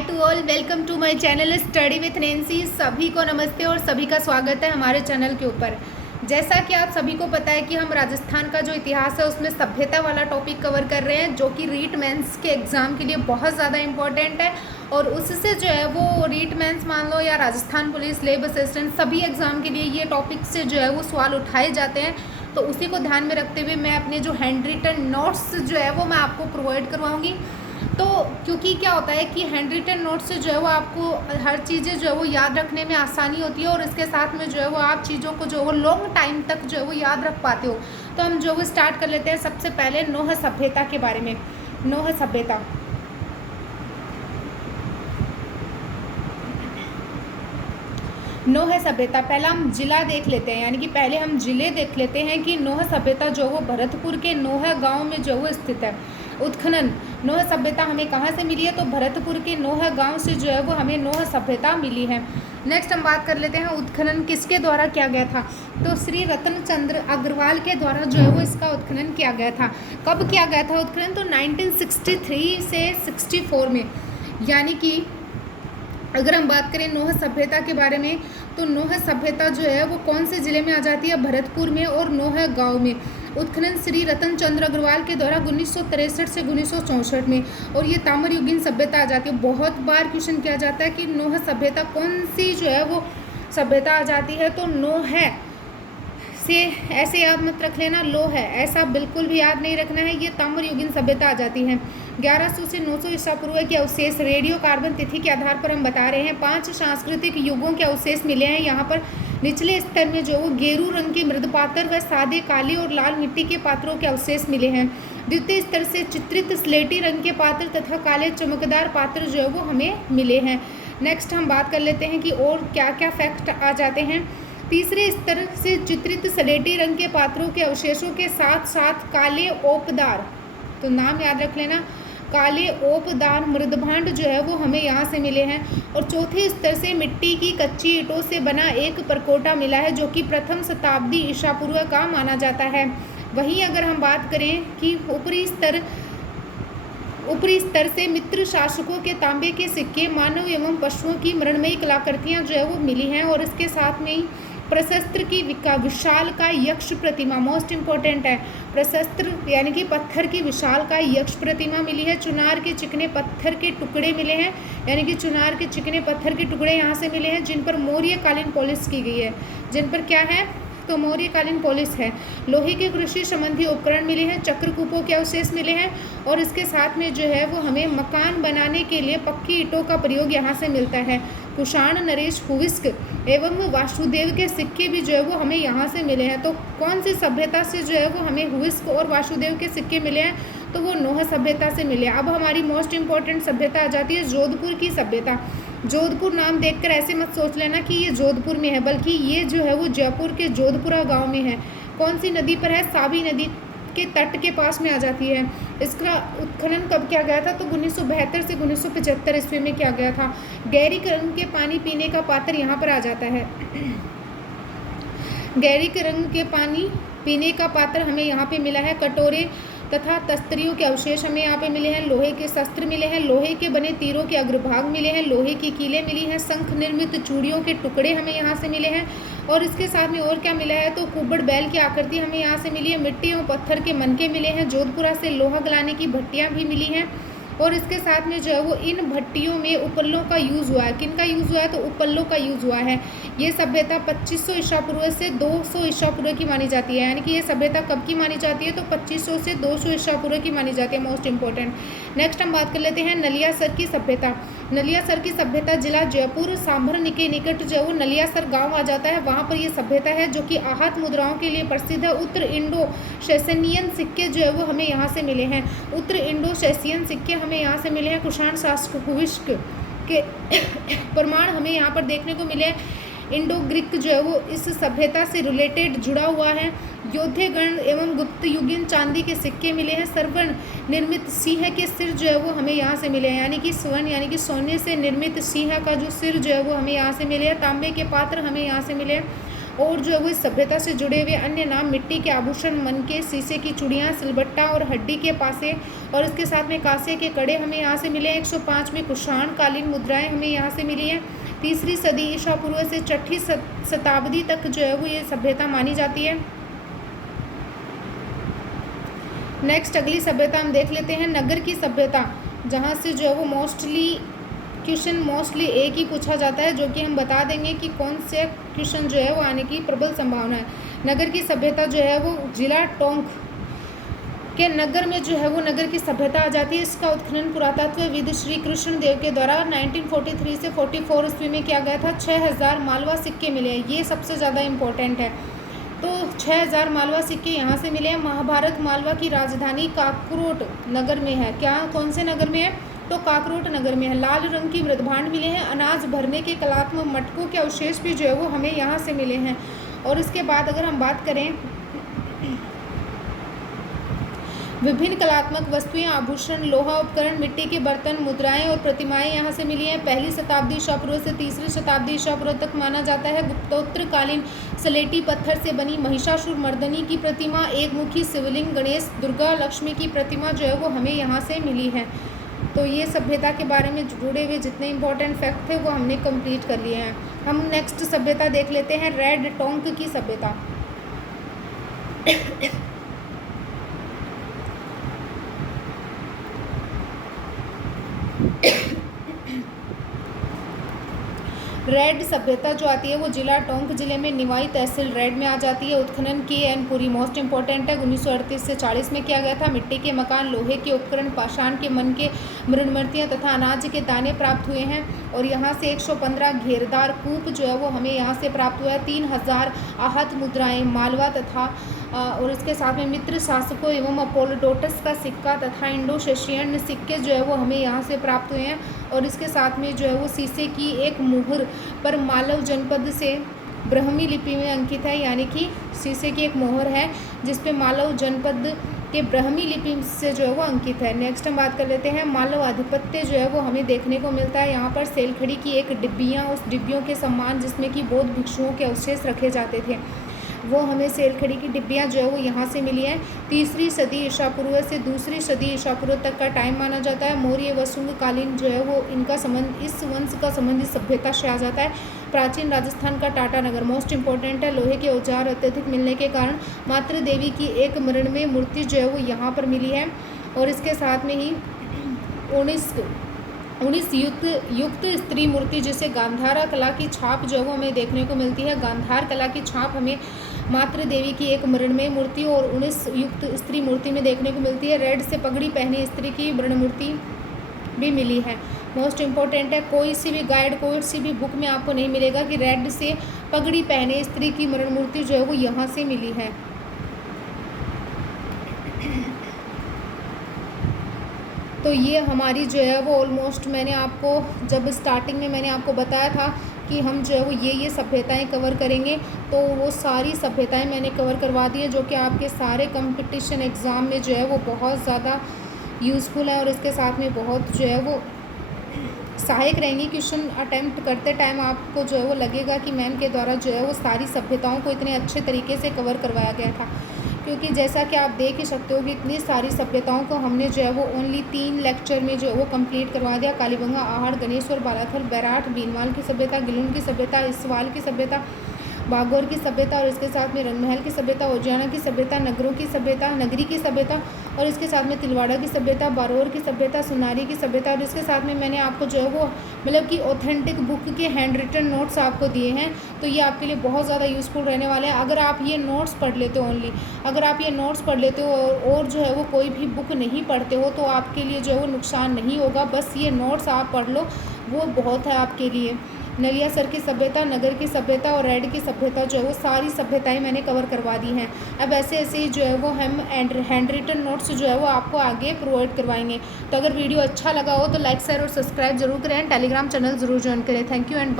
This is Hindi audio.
Hi to all, welcome to my channel study with Nancy. सभी को नमस्ते और सभी का स्वागत है हमारे चैनल के ऊपर। जैसा कि आप सभी को पता है कि हम राजस्थान का जो इतिहास है उसमें सभ्यता वाला टॉपिक कवर कर रहे हैं, जो कि रीट मेंस के एग्ज़ाम के लिए बहुत ज़्यादा इंपॉर्टेंट है। और उससे जो है वो रीट मेंस मान लो या राजस्थान पुलिस, लेब असिस्टेंट, सभी एग्ज़ाम के लिए ये टॉपिक से जो है वो सवाल उठाए जाते हैं। तो उसी को ध्यान में रखते हुए मैं अपने जो हैंड रिटन नोट्स जो है वो मैं आपको प्रोवाइड करवाऊँगी। तो क्योंकि क्या होता है कि हैंड रिटन नोट से जो है वो आपको हर चीज़ें जो है वो याद रखने में आसानी होती है, और इसके साथ में जो है वो आप चीज़ों को जो है वो लॉन्ग टाइम तक जो है वो याद रख पाते हो। तो हम जो वो स्टार्ट कर लेते हैं। सबसे पहले नोह सभ्यता के बारे में। नोह सभ्यता, नोह सभ्यता, पहला हम जिला देख लेते हैं, यानी कि पहले हम जिले देख लेते हैं कि नोह सभ्यता जो वो भरतपुर के नोह गांव में जो वो स्थित है। उत्खनन, नोह सभ्यता हमें कहाँ से मिली है? तो भरतपुर के नोह गांव से जो है वो हमें नोह सभ्यता मिली है। नेक्स्ट हम बात कर लेते हैं उत्खनन किसके द्वारा किया गया था? तो श्री रतन चंद्र अग्रवाल के द्वारा जो है वो इसका उत्खनन किया गया था। कब किया गया था उत्खनन? तो 1963 से 64 में। यानी कि अगर हम बात करें नोह सभ्यता के बारे में, तो नोह सभ्यता जो है वो कौन से ज़िले में आ जाती है? भरतपुर में और नोह गांव में। उत्खनन श्री रतन चंद्र अग्रवाल के द्वारा 1963 से 1964 में। और ये ताम्र युगीन सभ्यता आ जाती है। बहुत बार क्वेश्चन किया जाता है कि नोह सभ्यता कौन सी जो है वो सभ्यता आ जाती है? तो नोह से ऐसे याद मत रख लेना, लो है, ऐसा बिल्कुल भी याद नहीं रखना है। ये ताम्र युगीन सभ्यता आ जाती है। 1100 से 900 ईसा पूर्व के अवशेष रेडियो कार्बन तिथि के आधार पर हम बता रहे हैं। 5 सांस्कृतिक युगों के अवशेष मिले हैं यहाँ पर। निचले स्तर में जो वो गेरू रंग के मृद पात्र व सादे काले और लाल मिट्टी के पात्रों के अवशेष मिले हैं। द्वितीय स्तर से चित्रित स्लेटी रंग के पात्र तथा काले चमकदार पात्र जो है वो हमें मिले हैं। नेक्स्ट हम बात कर लेते हैं कि और क्या क्या फैक्ट आ जाते हैं। तीसरे स्तर से चित्रित स्लेटी रंग के पात्रों के अवशेषों के साथ साथ काले ओपदार, तो नाम याद रख लेना, काले ओपदार मृदभांड जो है वो हमें यहाँ से मिले हैं। और चौथे स्तर से मिट्टी की कच्ची ईंटों से बना एक परकोटा मिला है, जो कि प्रथम शताब्दी ईसा पूर्व का माना जाता है। वहीं अगर हम बात करें कि ऊपरी स्तर से मित्र शासकों के तांबे के सिक्के, मानव एवं पशुओं की मृणमयी कलाकृतियाँ जो है वो मिली हैं। और इसके साथ में ही प्रशस्त्र की विशाल का यक्ष प्रतिमा, मोस्ट इम्पोर्टेंट है। प्रशस्त्र यानी कि पत्थर की विशाल का यक्ष प्रतिमा मिली है। चुनार के चिकने पत्थर के टुकड़े मिले हैं, यानी कि चुनार के चिकने पत्थर के टुकड़े यहाँ से मिले हैं, जिन पर मौर्यकालीन पॉलिश की गई है। जिन पर क्या है? तो मौर्यकालीन पॉलिश है। लोहे के कृषि संबंधी उपकरण मिले हैं। चक्रकूपों के अवशेष मिले हैं। और इसके साथ में जो है वो हमें मकान बनाने के लिए पक्की ईंटों का प्रयोग यहाँ से मिलता है। कुषाण, नरेश, हुविस्क एवं वासुदेव के सिक्के भी जो है वो हमें यहाँ से मिले हैं। तो कौन सी सभ्यता से जो है वो हमें हुविस्क और वासुदेव के सिक्के मिले हैं? तो वो नोह सभ्यता से मिले। अब हमारी मोस्ट इम्पॉर्टेंट सभ्यता आ जाती है जोधपुर की सभ्यता। जोधपुर नाम देखकर ऐसे मत सोच लेना कि ये जोधपुर में है, बल्कि ये जो है वो जयपुर के जोधपुरा गांव में है। कौन सी नदी पर है? साबी नदी के तट के पास में आ जाती है। इसका उत्खनन कब किया गया था? तो 1972 से 1975 ईस्वी में किया गया था। गहरी रंग के पानी पीने का पात्र यहाँ पर आ जाता है। गहरी रंग के पानी पीने का पात्र हमें यहाँ पे मिला है। कटोरे तथा तस्तरियों के अवशेष हमें यहाँ पे मिले हैं। लोहे के शस्त्र मिले हैं। लोहे के बने तीरों के अग्रभाग मिले हैं। लोहे की कीलें मिली हैं। शंख निर्मित चूड़ियों के टुकड़े हमें यहाँ से मिले हैं। और इसके साथ में और क्या मिला है? तो कुबड़ बैल की आकृति हमें यहाँ से मिली है। मिट्टी और पत्थर के मनके मिले हैं। जोधपुरा से लोहा गलाने की भट्टियाँ भी मिली हैं। और इसके साथ में जो है वो इन भट्टियों में उपल्लों का यूज़ हुआ है। किन का यूज़ हुआ है? तो उपल्लों का यूज़ हुआ है। ये सभ्यता 2500 ईसा पूर्व से 200 ईसा पूर्व की मानी जाती है। यानी कि ये सभ्यता कब की मानी जाती है? तो 2500 से 200 ईसा पूर्व की मानी जाती है। Most important. नेक्स्ट हम बात कर लेते हैं नलियासर की सभ्यता। नलियासर की सभ्यता जिला जयपुर सांभर के निकट जो वो नलियासर गाँव आ जाता है। वहाँ पर ये सभ्यता है, जो कि आहत मुद्राओं के लिए प्रसिद्ध है। उत्तर इंडो सेसेनियन सिक्के जो है वो हमें यहाँ से मिले हैं। उत्तर इंडो सेसियन सिक्के हमें यहाँ से मिले हैं। कुषाण शासक हुविस्क के प्रमाण हमें यहाँ पर देखने को मिले हैं। इंडो ग्रीक जो है वो इस सभ्यता से रिलेटेड जुड़ा हुआ है। योद्धेगण एवं गुप्त युगीन चांदी के सिक्के मिले हैं। स्वर्ण निर्मित सिंह के सिर जो है वो हमें यहाँ से मिले हैं, यानी कि स्वर्ण यानी कि सोने से निर्मित सिंह का जो सिर जो है वो हमें यहाँ से मिले हैं। तांबे के पात्र हमें यहाँ से मिले हैं। और जो है वो इस सभ्यता से जुड़े हुए अन्य नाम मिट्टी के आभूषण, मनके, शीशे की चूड़ियाँ, सिलबट्टा और हड्डी के पासे और इसके साथ में कांसे के कड़े हमें यहाँ से मिले हैं। 105 में कुषाण कालीन मुद्राएं हमें यहाँ से मिली हैं। 3री सदी ईसा पूर्व से 6ठी शताब्दी तक जो है वो ये सभ्यता मानी जाती है। नेक्स्ट अगली सभ्यता हम देख लेते हैं नगर की सभ्यता, जहाँ से जो है वो मोस्टली एक ही पूछा जाता है, जो कि हम बता देंगे कि कौन से क्वेश्चन जो है वो आने की प्रबल संभावना है। नगर की सभ्यता जो है वो जिला टोंक के नगर में जो है वो नगर की सभ्यता आ जाती है। इसका उत्खनन पुरातत्वविद श्री कृष्ण देव के द्वारा 1943 से 44 ईस्वी में किया गया था। 6000 मालवा सिक्के मिले हैं, ये सबसे ज़्यादा इम्पोर्टेंट है। तो 6000 मालवा सिक्के यहाँ से मिले हैं। महाभारत मालवा की राजधानी काकरोट नगर में है। क्या, कौन से नगर में है? तो काकरोट नगर में है। लाल रंग की मृदभांड मिले हैं। अनाज भरने के कलात्मक मटकों के अवशेष भी जो है वो हमें यहाँ से मिले हैं। और इसके बाद अगर हम बात करें विभिन्न कलात्मक वस्तुएं, आभूषण, लोहा उपकरण, मिट्टी के बर्तन, मुद्राएं और प्रतिमाएं यहाँ से मिली हैं। 1ली शताब्दी ईसा पूर्व से 3री शताब्दी ईसा पूर्व तक माना जाता है। गुप्तोत्तरकालीन स्लेटी पत्थर से बनी महिषासुर मर्दनी की प्रतिमा, एक मुखी शिवलिंग, गणेश, दुर्गा, लक्ष्मी की प्रतिमा जो है वो हमें यहाँ से मिली है। तो ये सभ्यता के बारे में जुड़े हुए जितने इंपॉर्टेंट फैक्ट थे वो हमने कंप्लीट कर लिए हैं। हम नेक्स्ट सभ्यता देख लेते हैं रेड टोंक की सभ्यता। रेड सभ्यता जो आती है वो जिला टोंक जिले में निवाई तहसील रेड में आ जाती है। उत्खनन की एनपुरी मोस्ट इंपॉर्टेंट है। 1938 से 40 में किया गया था। मिट्टी के मकान, लोहे के उपकरण, पाषाण के मन के मृणमूर्तियाँ तथा अनाज के दाने प्राप्त हुए हैं। और यहाँ से 115 घेरदार कूप जो है वो हमें यहाँ से प्राप्त हुआ है। 3000 आहत मुद्राएं मालवा तथा और इसके साथ में मित्र शासकों एवं अपोलोडोटस का सिक्का तथा इंडो एशियन सिक्के जो है वो हमें यहाँ से प्राप्त हुए हैं। और इसके साथ में जो है वो शीशे की एक मुहर पर मालव जनपद से ब्राह्मी लिपि में अंकित है, यानी कि शीशे की एक मोहर है जिस पे मालव जनपद के ब्राह्मी लिपि से जो है वो अंकित है। नेक्स्ट हम बात कर लेते हैं मालव आधिपत्य जो है वो हमें देखने को मिलता है। यहाँ पर सेलखड़ी की एक डिब्बियाँ, उस डिब्बियों के सम्मान जिसमें कि बौद्ध भिक्षुओं के अवशेष रखे जाते थे, वो हमें सेलखड़ी की डिब्बियाँ जो है वो यहाँ से मिली हैं। 3री सदी ईसा पूर्व से 2री सदी ईसा पूर्व तक का टाइम माना जाता है। मौर्य व शुंग कालीन जो है वो इनका संबंध, इस वंश का संबंध इस सभ्यता से आ जाता है। प्राचीन राजस्थान का टाटा नगर मोस्ट इंपॉर्टेंट है। लोहे के औजार अत्यधिक मिलने के कारण मातृ देवी की एक मृण्मय मूर्ति जो है वो यहाँ पर मिली है। और इसके साथ में ही 19 युक्त स्त्री मूर्ति जिसे गांधारा कला की छाप जो है वो हमें देखने को मिलती है। गांधार कला की छाप हमें मातृ देवी की एक मृण्मय मूर्ति और 19 युक्त स्त्री मूर्ति में देखने को मिलती है। रेड से पगड़ी पहनी स्त्री की मृण मूर्ति भी मिली है। मोस्ट इम्पोर्टेंट है, कोई सी भी गाइड, कोई सी भी बुक में आपको नहीं मिलेगा कि रेड से पगड़ी पहने स्त्री की मृण मूर्ति जो है वो यहाँ से मिली है। तो ये हमारी जो है वो ऑलमोस्ट, मैंने आपको जब स्टार्टिंग में मैंने आपको बताया था कि हम जो है वो ये सभ्यताएं कवर करेंगे, तो वो सारी सभ्यताएं मैंने कवर करवा दी है जो कि आपके सारे कंपटीशन एग्ज़ाम में जो है वो बहुत ज़्यादा यूज़फुल है और इसके साथ में बहुत जो है वो सहायक रहेंगी। क्वेश्चन अटैम्प्ट करते टाइम आपको जो है वो लगेगा कि मैम के द्वारा जो है वो सारी सभ्यताओं को इतने अच्छे तरीके से कवर करवाया गया था, क्योंकि जैसा कि आप देख ही सकते हो कि इतनी सारी सभ्यताओं को हमने जो है वो ओनली 3 लेक्चर में जो है वो कंप्लीट करवा दिया। कालीबंगा, आहड़, गणेश और बालाथल, बैराठ, बीनवाल की सभ्यता, गिलुन की सभ्यता, इस्वाल की सभ्यता, बागौर की सभ्यता और इसके साथ में रंगमहल की सभ्यता, उज्जैना की सभ्यता, नगरों की सभ्यता, नगरी की सभ्यता और इसके साथ में तिलवाड़ा की सभ्यता, बारोर की सभ्यता, सुनारी की सभ्यता और इसके साथ में मैंने आपको जो है वो मतलब कि ऑथेंटिक बुक के हैंड रिटन नोट्स आपको दिए हैं। तो ये आपके लिए बहुत ज़्यादा यूज़फुल रहने वाले हैं। अगर आप ये नोट्स पढ़ लेते हो, ओनली अगर आप ये नोट्स पढ़ लेते हो और जो है वो कोई भी बुक नहीं पढ़ते हो तो आपके लिए जो है वो नुकसान नहीं होगा। बस ये नोट्स आप पढ़ लो, वो बहुत है आपके लिए। नलियासर की सभ्यता, नगर की सभ्यता और रेड की सभ्यता जो है वो सारी सभ्यताएं मैंने कवर करवा दी हैं। अब ऐसे ऐसे ही जो है वो हम हैंड रिटन नोट्स जो है वो आपको आगे प्रोवाइड करवाएंगे। तो अगर वीडियो अच्छा लगा हो तो लाइक, शेयर और सब्सक्राइब जरूर करें। टेलीग्राम चैनल जरूर ज्वाइन करें। Thank you and bye.